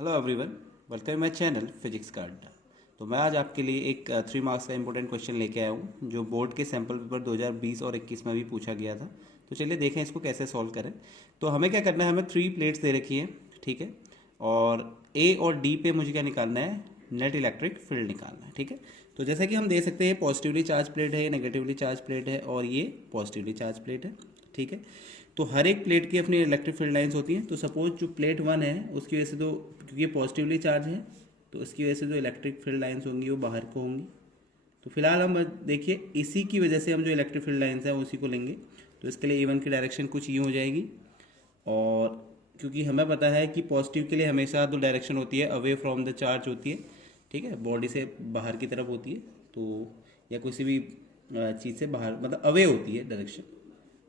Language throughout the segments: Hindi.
Hello everyone, welcome my channel physics का अड्डा। तो मैं आज आपके लिए एक 3 मार्क्स का इंपॉर्टेंट क्वेश्चन लेके आया हूँ जो बोर्ड के सैम्पल पेपर 2020 और 21 में भी पूछा गया था। तो चलिए देखें इसको कैसे सॉल्व करें। तो हमें क्या करना है, हमें 3 प्लेट्स दे रखी हैं, ठीक है। और ए और डी पे मुझे क्या निकालना है, नेट इलेक्ट्रिक फील्ड निकालना है, ठीक है। तो जैसा कि हम दे सकते हैं पॉजिटिवली चार्ज प्लेट है, नेगेटिवली चार्ज प्लेट है और ये पॉजिटिवली चार्ज प्लेट है, ठीक है। तो हर एक प्लेट की अपनी इलेक्ट्रिक फील्ड लाइंस होती हैं। तो सपोज जो प्लेट 1 है उसकी वजह से, तो क्योंकि ये पॉजिटिवली चार्ज है तो इसकी वजह से जो इलेक्ट्रिक फील्ड लाइंस होंगी वो बाहर को होंगी। तो फिलहाल हम देखिए इसी की वजह से हम जो इलेक्ट्रिक फील्ड लाइंस हैं उसी को लेंगे। तो इसके लिए E1 की डायरेक्शन कुछ यूँ हो जाएगी, और क्योंकि हमें पता है कि पॉजिटिव के लिए हमेशा तो डायरेक्शन होती है अवे फ्रॉम द चार्ज होती है, ठीक है, बॉडी से बाहर की तरफ होती है। तो या किसी भी चीज़ से बाहर मतलब अवे होती है डायरेक्शन,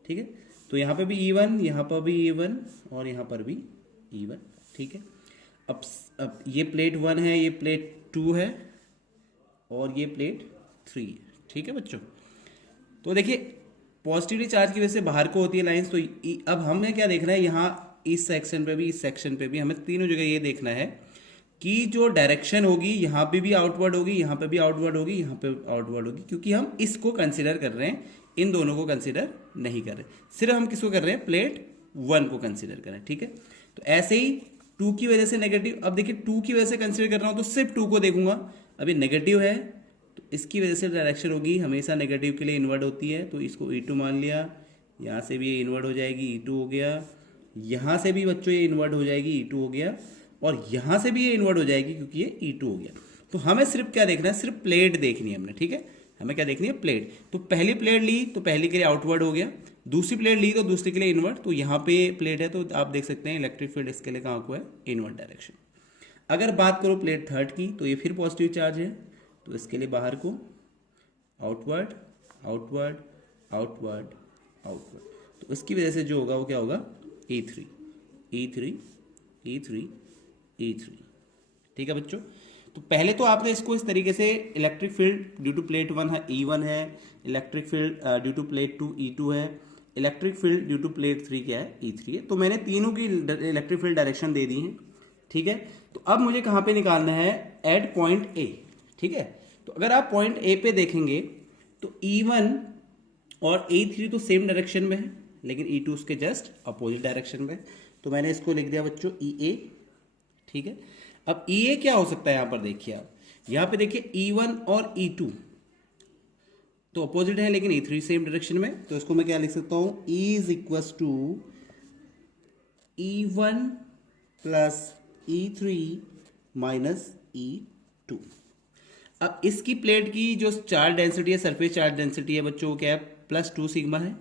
ठीक है। तो यहाँ पे भी E1, यहाँ पर भी E1 और यहाँ पर भी E1, ठीक है। अब ये प्लेट 1 है, ये प्लेट 2 है और ये प्लेट 3 है, ठीक है बच्चों। तो देखिए पॉजिटिवली चार्ज की वजह से बाहर को होती है लाइंस। तो अब हमें क्या देखना है, यहाँ इस सेक्शन पे भी, इस सेक्शन पे भी हमें तीनों जगह ये देखना है कि जो डायरेक्शन होगी यहाँ पे भी आउटवर्ड होगी, यहाँ पे भी आउटवर्ड होगी, यहाँ पे आउटवर्ड होगी, क्योंकि हम इसको कंसिडर कर रहे हैं, इन दोनों को कंसिडर नहीं कर रहे। सिर्फ हम किसको कर रहे हैं, प्लेट 1 को कंसिडर कर रहे हैं, ठीक है। तो ऐसे ही 2 की वजह से नेगेटिव, अब देखिए 2 की वजह से कंसिडर कर रहा हूँ तो सिर्फ 2 को देखूंगा। अभी नेगेटिव है तो इसकी वजह से डायरेक्शन होगी हमेशा नेगेटिव के लिए इन्वर्ट होती है, तो इसको E2 मान लिया। यहाँ से भी ये इन्वर्ट हो जाएगी, E2 हो गया। यहाँ से भी बच्चों ये इन्वर्ट हो जाएगी, E2 हो गया। और यहाँ से भी ये इन्वर्ट हो जाएगी क्योंकि ये E2 हो गया। तो हमें सिर्फ क्या देखना है, सिर्फ प्लेट देखनी है हमने, ठीक है। हमें क्या देखनी है, प्लेट। तो पहली प्लेट ली तो पहली के लिए आउटवर्ड हो गया, दूसरी प्लेट ली तो दूसरी के लिए इन्वर्ट। तो यहाँ पे प्लेट है तो आप देख सकते हैं इलेक्ट्रिक फील्ड इसके लिए कहाँ को है, इन्वर्ट डायरेक्शन। अगर बात करो प्लेट 3 की तो ये फिर पॉजिटिव चार्ज है, तो इसके लिए बाहर को आउटवर्ड आउटवर्ड आउटवर्ड आउटवर्ड। तो इसकी वजह से जो होगा वो क्या होगा, E3 E3 E3 E3, ठीक है बच्चों। तो पहले तो आपने इसको इस तरीके से, electric field due to plate 1 है E1 है, electric field due to plate 2 E2 है, electric field due to plate 3 क्या है, E3 है। तो मैंने तीनों की इलेक्ट्रिक फील्ड डायरेक्शन दे दी है, ठीक है। तो अब मुझे कहाँ पे निकालना है, एट पॉइंट ए, ठीक है। तो अगर आप पॉइंट ए पे देखेंगे तो E1 और E3 तो सेम डायरेक्शन में है, लेकिन E2 उसके जस्ट अपोजिट डायरेक्शन में। तो मैंने इसको लिख दिया बच्चों EA, ठीक है। अब EA क्या हो सकता है, यहां पर देखिए आप, यहां पे देखिए E1 और E2 तो अपोजिट है, लेकिन E3 सेम डायरेक्शन में। तो इसको मैं क्या लिख सकता हूं, E is equal to E1 plus E3 minus E2। अब इसकी प्लेट की जो चार्ज डेंसिटी है, सरफेस चार्ज डेंसिटी है बच्चों, क्या है, +2 सिग्मा है।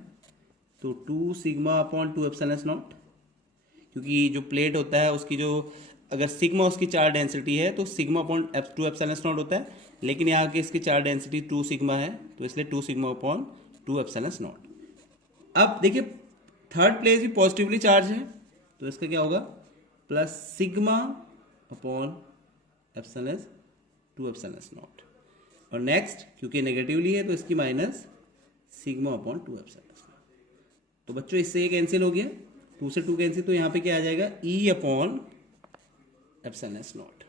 तो 2 सिग्मा अपॉन 2 एप्सिलॉन नॉट, क्योंकि जो प्लेट होता है उसकी जो, अगर सिग्मा उसकी चार्ज डेंसिटी है तो सिग्मा अपॉन 2 एप्सिलॉन नॉट होता है, लेकिन यहाँ की इसकी चार्ज डेंसिटी 2 सिग्मा है, तो इसलिए 2 सिग्मा अपॉन 2 एप्सिलॉन नॉट। अब देखिए थर्ड प्लेस भी पॉजिटिवली चार्ज है, तो इसका क्या होगा, plus sigma upon epsilon 2 epsilon not. और नेक्स्ट क्योंकि नेगेटिवली है तो इसकी minus sigma upon 2 epsilon not. तो बच्चों इससे ये कैंसिल हो गया, 2 से 2 कैंसिल, तो यहाँ पे क्या आ जाएगा, E अपॉन एप्सिलॉन नॉट।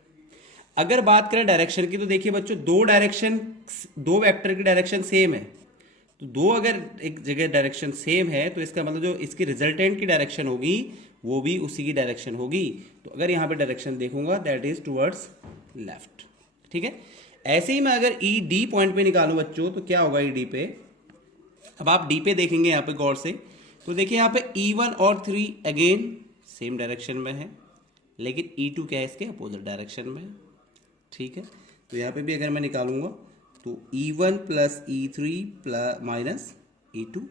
अगर बात करें डायरेक्शन की तो देखिए बच्चों दो वेक्टर की डायरेक्शन सेम है। तो दो अगर एक जगह डायरेक्शन सेम है तो इसका मतलब जो इसकी रिजल्टेंट की डायरेक्शन होगी वो भी उसी की डायरेक्शन होगी। तो अगर यहाँ पे डायरेक्शन देखूंगा दैट इज टुवर्ड्स लेफ्ट, ठीक है। ऐसे ही मैं अगर ई डी पॉइंट पे निकालूं बच्चों तो क्या होगा ई डी पे। अब आप डी पे देखेंगे यहाँ पे गौर से, तो देखिए यहाँ पे E1 और 3 अगेन सेम डायरेक्शन में है, लेकिन E2 क्या है, इसके अपोजिट डायरेक्शन में है, ठीक है। तो यहाँ पे भी अगर मैं निकालूंगा तो E1 plus E3 plus minus E2,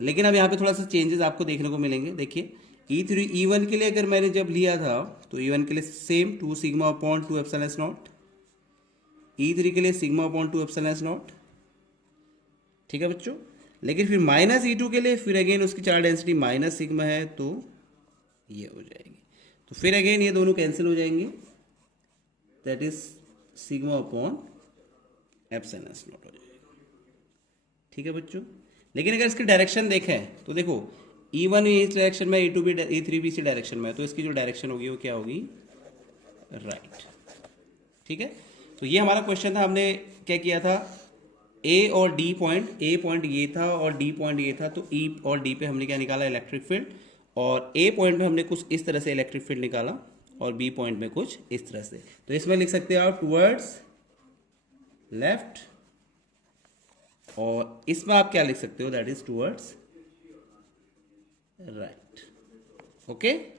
लेकिन अब यहाँ पे थोड़ा सा चेंजेस आपको देखने को मिलेंगे। देखिए E1 के लिए अगर मैंने जब लिया था तो E1 के लिए same 2 sigma upon 2 epsilon not, E3 के लिए सिग्मा अपॉन 2 एप्सिलॉन नॉट, ठीक है बच्चों। लेकिन फिर माइनस E2 के लिए फिर अगेन उसकी चार्ज डेंसिटी माइनस सिग्मा है, तो ये हो जाएगी। तो फिर अगेन ये दोनों कैंसिल हो जाएंगे, that is sigma upon epsilon not हो जाएगा, ठीक है बच्चों। लेकिन अगर इसकी डायरेक्शन देखें तो देखो E1 इस डायरेक्शन में, E2 भी, E3 भी इसी डायरेक्शन में है, तो इसकी जो डायरेक्शन होगी वो क्या होगी, राइट। ठीक है, तो ये हमारा क्वेश्चन था। हमने क्या किया था, ए और डी पॉइंट, ए पॉइंट ये था और डी पॉइंट ये था, तो ई और डी पे हमने क्या निकाला, इलेक्ट्रिक फील्ड। और ए पॉइंट में हमने कुछ इस तरह से इलेक्ट्रिक फील्ड निकाला और बी पॉइंट में कुछ इस तरह से। तो इसमें लिख सकते हो आप टूवर्ड्स लेफ्ट, और इसमें आप क्या लिख सकते हो, that is towards right. Okay.